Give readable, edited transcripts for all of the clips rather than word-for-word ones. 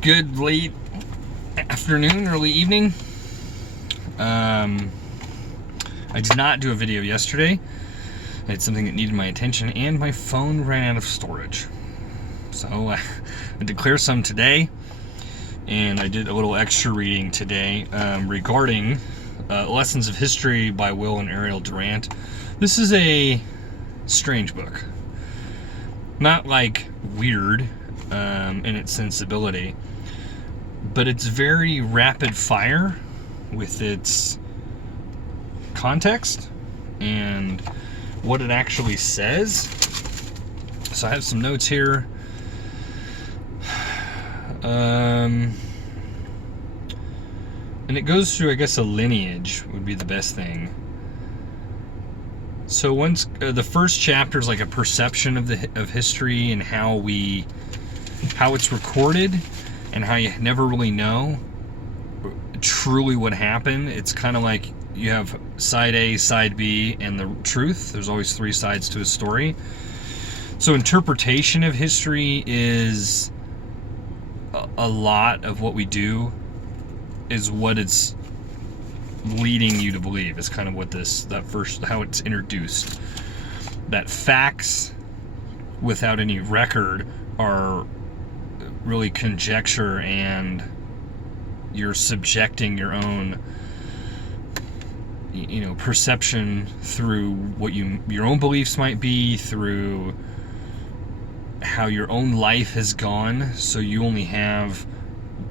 Good late afternoon, early evening. I did not do a video yesterday. I had something that needed my attention, and my phone ran out of storage. So I had to clear some today, and I did a little extra reading today regarding Lessons of History by Will and Ariel Durant. This is a strange book. Not like weird in its sensibility, but it's very rapid fire with its context and what it actually says. So I have some notes here. And it goes through, I guess, a lineage would be the best thing. So once the first chapter is like a perception of history and how it's recorded, and how you never really know truly what happened. It's kind of like you have side A, side B, and the truth. There's always three sides to a story. So interpretation of history is a lot of what we do is what it's leading you to believe. Is kind of what how it's introduced. That facts without any record are really conjecture, and you're subjecting your own perception through what your own beliefs might be, through how your own life has gone. So you only have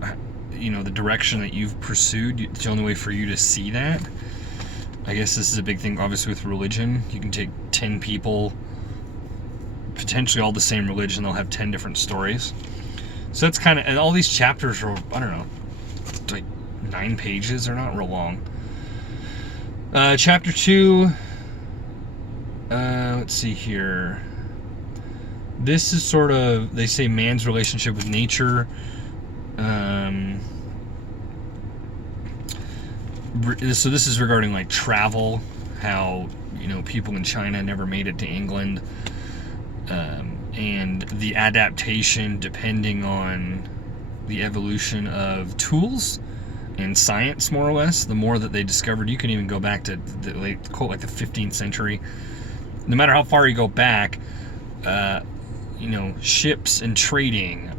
the direction that you've pursued. It's the only way for you to see that. I guess this is a big thing obviously with religion. You can take 10 people, potentially all the same religion, they'll have 10 different stories. So that's kind of, and all these chapters are, I don't know, like 9 pages. They're not real long. Chapter 2, let's see here. This is sort of, they say, man's relationship with nature. So this is regarding like travel, how people in China never made it to England. And the adaptation depending on the evolution of tools and science, more or less. The more that they discovered, you can even go back to the 15th century. No matter how far you go back, ships and trading,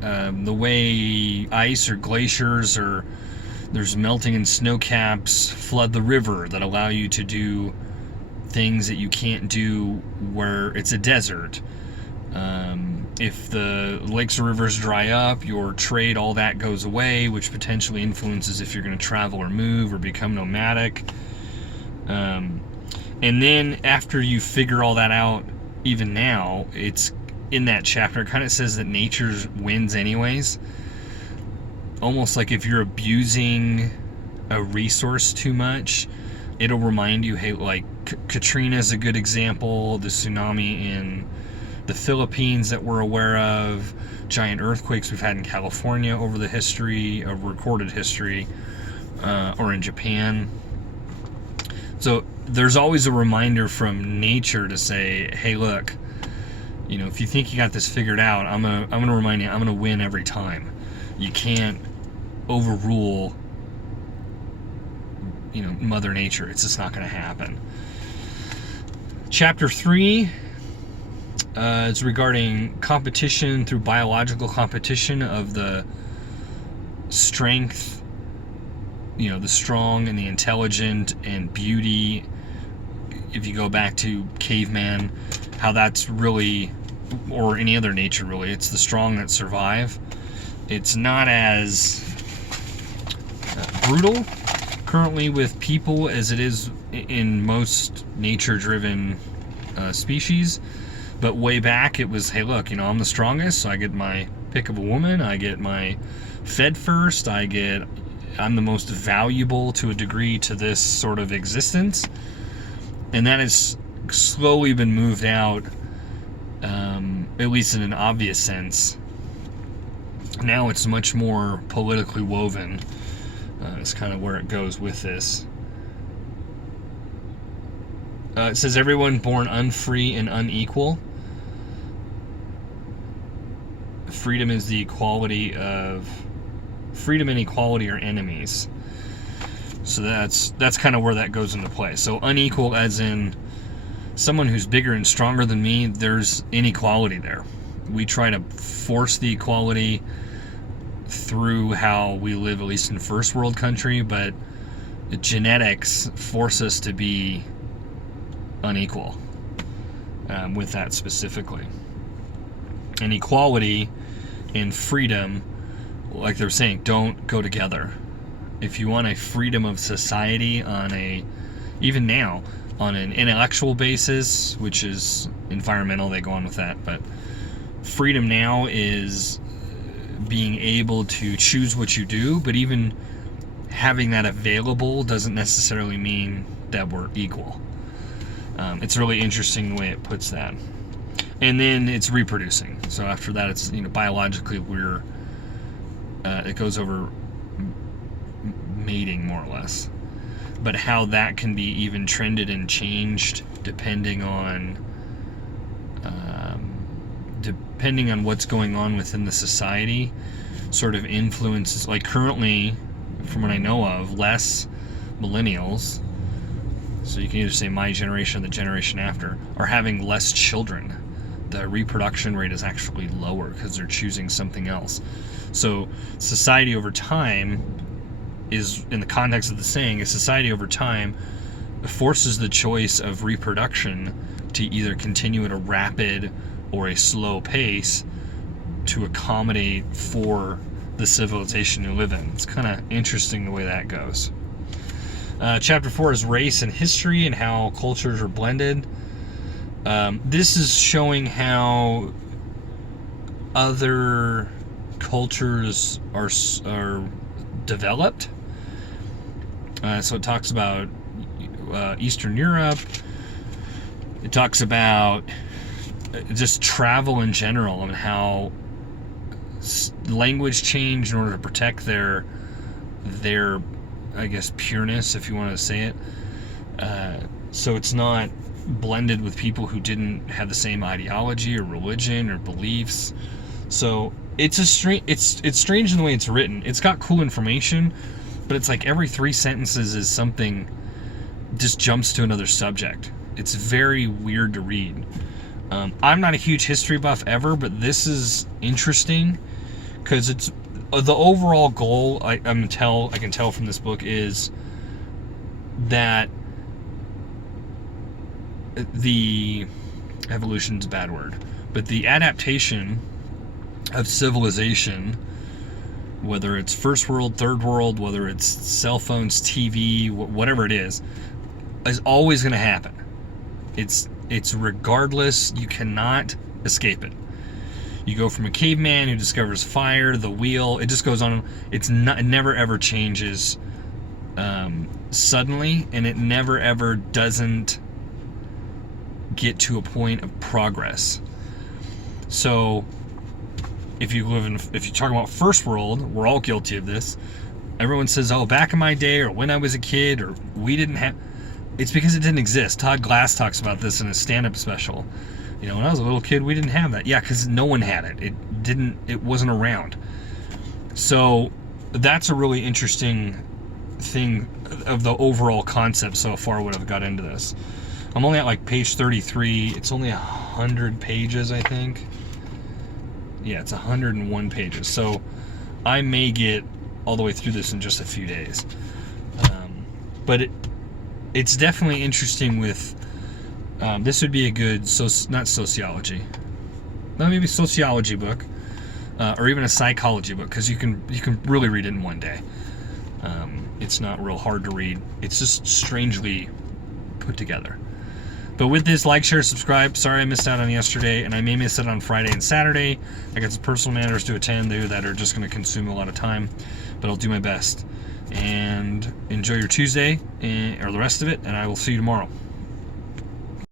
the way ice or glaciers or there's melting and snow caps flood the river that allow you to do things that you can't do where it's a desert. If the lakes or rivers dry up, your trade, all that goes away, which potentially influences if you're going to travel or move or become nomadic. And then after you figure all that out, even now, it's in that chapter, it kind of says that nature wins anyways. Almost like if you're abusing a resource too much, it'll remind you, hey, like Katrina's a good example, the tsunami in the Philippines that we're aware of, giant earthquakes we've had in California over the history of recorded history, or in Japan. So there's always a reminder from nature to say, hey, look, if you think you got this figured out, I'm gonna remind you, I'm gonna win every time. You can't overrule Mother Nature. It's just not gonna happen. Chapter 3 is regarding competition through biological competition of the strength, the strong and the intelligent and beauty. If you go back to caveman, how that's really, or any other nature really, it's the strong that survive. It's not as brutal currently with people as it is in most nature-driven species. But way back, it was, hey, look, I'm the strongest, so I get my pick of a woman, I get my fed first, I'm the most valuable to a degree to this sort of existence. And that has slowly been moved out, at least in an obvious sense. Now it's much more politically woven. It's kind of where it goes with this. It says, everyone born unfree and unequal. Freedom is the equality of freedom and equality are enemies. So that's kind of where that goes into play. So unequal as in someone who's bigger and stronger than me, there's inequality there. We try to force the equality through how we live, at least in first world country, but genetics force us to be unequal with that specifically. And equality and freedom, like they're saying, don't go together. If you want a freedom of society even now, on an intellectual basis, which is environmental, they go on with that, but freedom now is being able to choose what you do, but even having that available doesn't necessarily mean that we're equal. It's really interesting the way it puts that. And then it's reproducing. So after that, it's, biologically it goes over mating, more or less. But how that can be even trended and changed depending on what's going on within the society, sort of influences. Like currently, from what I know of, less millennials, so you can either say my generation or the generation after, are having less children. The reproduction rate is actually lower because they're choosing something else. So society over time is, in the context of the saying, is society over time forces the choice of reproduction to either continue at a rapid or a slow pace to accommodate for the civilization you live in. It's kind of interesting the way that goes. Chapter 4 is race and history and how cultures are blended. This is showing how other cultures are developed. So it talks about Eastern Europe. It talks about just travel in general and how language changed in order to protect their I guess pureness, if you want to say it. So it's not blended with people who didn't have the same ideology or religion or beliefs. So it's strange in the way it's written. It's got cool information, but it's like every 3 sentences is something just jumps to another subject. It's very weird to read. I'm not a huge history buff ever, but this is interesting because it's the overall goal. I can tell from this book is that the evolution's a bad word, but the adaptation of civilization, whether it's first world, third world, whether it's cell phones, TV, whatever it is always going to happen. It's regardless. You cannot escape it. You go from a caveman who discovers fire, the wheel, it just goes on. It never ever changes suddenly, and it never ever doesn't get to a point of progress. So if you talk about first world, we're all guilty of this. Everyone says, oh, back in my day, or when I was a kid, or we didn't have. It's because it didn't exist. Todd Glass talks about this in his stand-up special. When I was a little kid, we didn't have that. Yeah, because no one had it. It wasn't around. So that's a really interesting thing of the overall concept so far, what I've got into this. I'm only at like page 33. It's only 100 pages, I think. Yeah, it's 101 pages. So I may get all the way through this in just a few days. But it's definitely interesting with... this would be a good, not sociology, maybe sociology book, or even a psychology book, because you can really read it in one day. It's not real hard to read. It's just strangely put together. But with this, like, share, subscribe. Sorry I missed out on yesterday, and I may miss it on Friday and Saturday. I got some personal matters to attend there that are just going to consume a lot of time, but I'll do my best. And enjoy your Tuesday or the rest of it, and I will see you tomorrow.